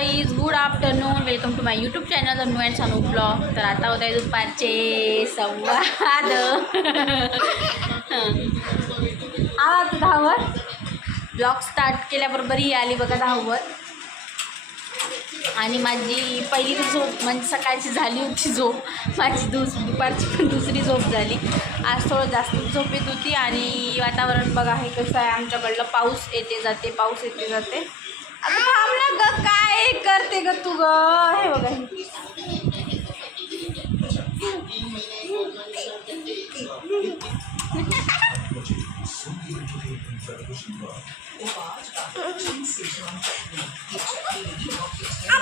Guys good afternoon welcome to my YouTube channel Anu and Sanu blog तर आता होत आहे दुपारचे संवाद आला तू धावत? ब्लॉग स्टार्ट केल्याबरोबर ही आली बघा धावत. आणि माझी पहिली झोप म्हणजे सकाळची झाली होती झोप माझी दुस दुपारची पण दुसरी झोप झाली. आज थोडं जास्त झोप येत होती आणि वातावरण बघा हे कसं आहे? आमच्याकडलं पाऊस येते जाते पाऊस येते जाते. आता थांबलं ग काय करते ग तू ग? हे बघा. हे.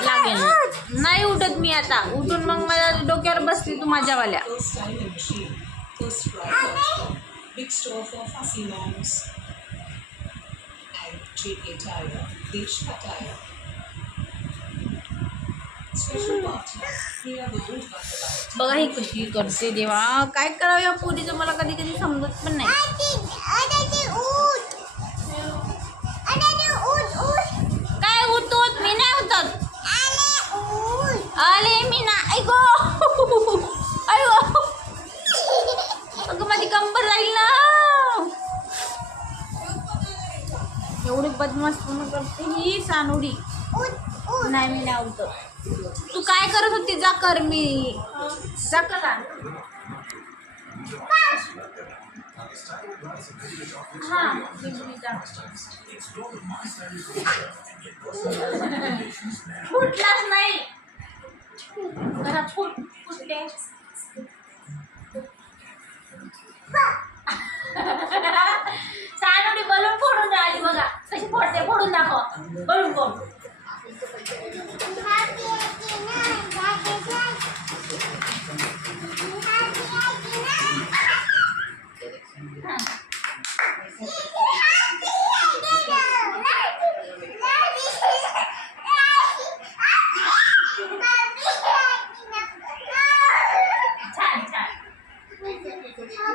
लागेल. नाही उठत मी आता. उठून मग मला डोक्यावर बसली तू माझ्यावाल्या. जी एटायर देश हटायर बघा ही कशी करते देवा. काय करावं या पोरीचं? मला कधी कधी समजत पण नाही. बदमाश पूर्ण करते ही सानुडी. नाही मी नाही तू काय करत होती? जा कर मी. जा करा हा. फुटलाच नाही. घरात फुट फुटते. కొడుకుందాకో కొడుకో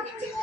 Thank you.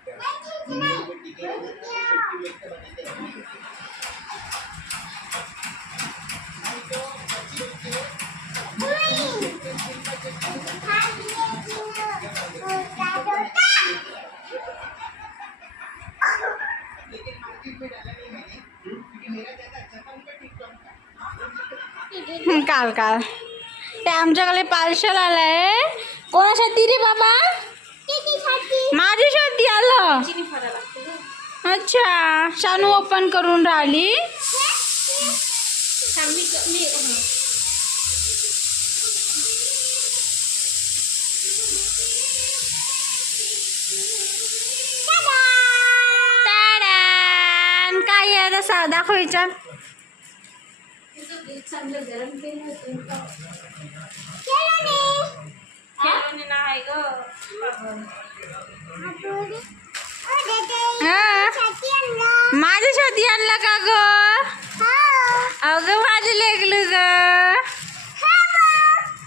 काल काल। ते आमच्याकडे पार्सल आलंय कोणासाठी रे बाबा? माझ्यासाठी आलं। अच्छा शानू ओपन करून राहिली! काय आहे तसा दाखवायचा माझ्यासाठी आणला का ग? अगं माझं लेगलू ग.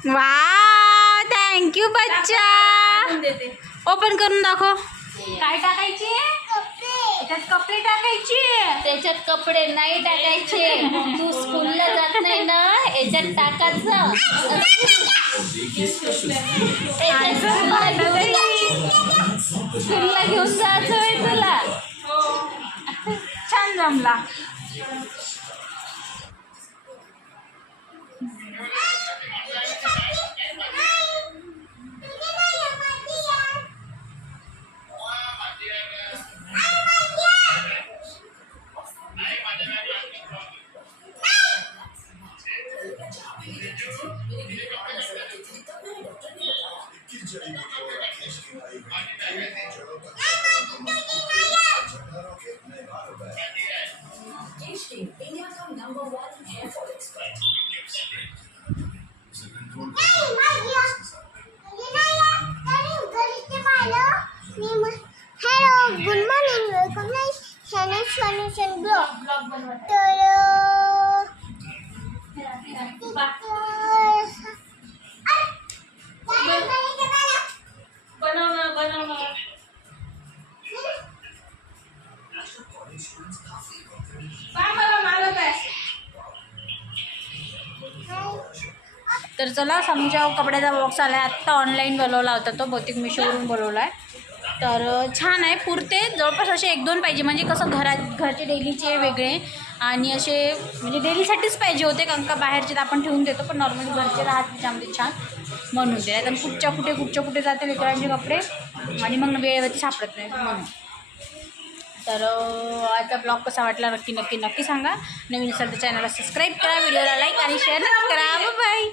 वा थँक्यू बच्चा. ओपन करून दाखव. काय टाकायचे? त्याच्यात कपडे टाकायचे. त्याच्यात कपडे नाही टाकायचे. तू स्कूलला जात नाही ना याच्यात टाकायचं. स्कूलला घेऊन जायचं आहे तुला. छान जमला. ब्लॉग तर तर चला समजा कपड्याचा बॉक्स आला आहे आत्ता ऑनलाईन बोलवला होता तो. बहुतेक मिशोवरून बोलवला आहे तर छान आहे. पुरते जवळपास असे एक दोन पाहिजे. म्हणजे कसं घरात घरचे डेलीचे वेगळे. आणि असे म्हणजे डेलीसाठीच पाहिजे होते कारण का बाहेरचे तर आपण ठेवून देतो पण नॉर्मली घरचे राहत त्याच्यामध्ये छान. म्हणून ते. तर कुठच्या कुठे कुठच्या कुठे जाते लेकरांचे कपडे आणि मग वेळेवरती सापडत नाही. म्हणून. तर आजचा ब्लॉग कसा वाटला नक्की नक्की नक्की सांगा. नवीन असेल तर चॅनलला सबस्क्राईब करा व्हिडिओला लाईक आणि शेअर करा. बाय.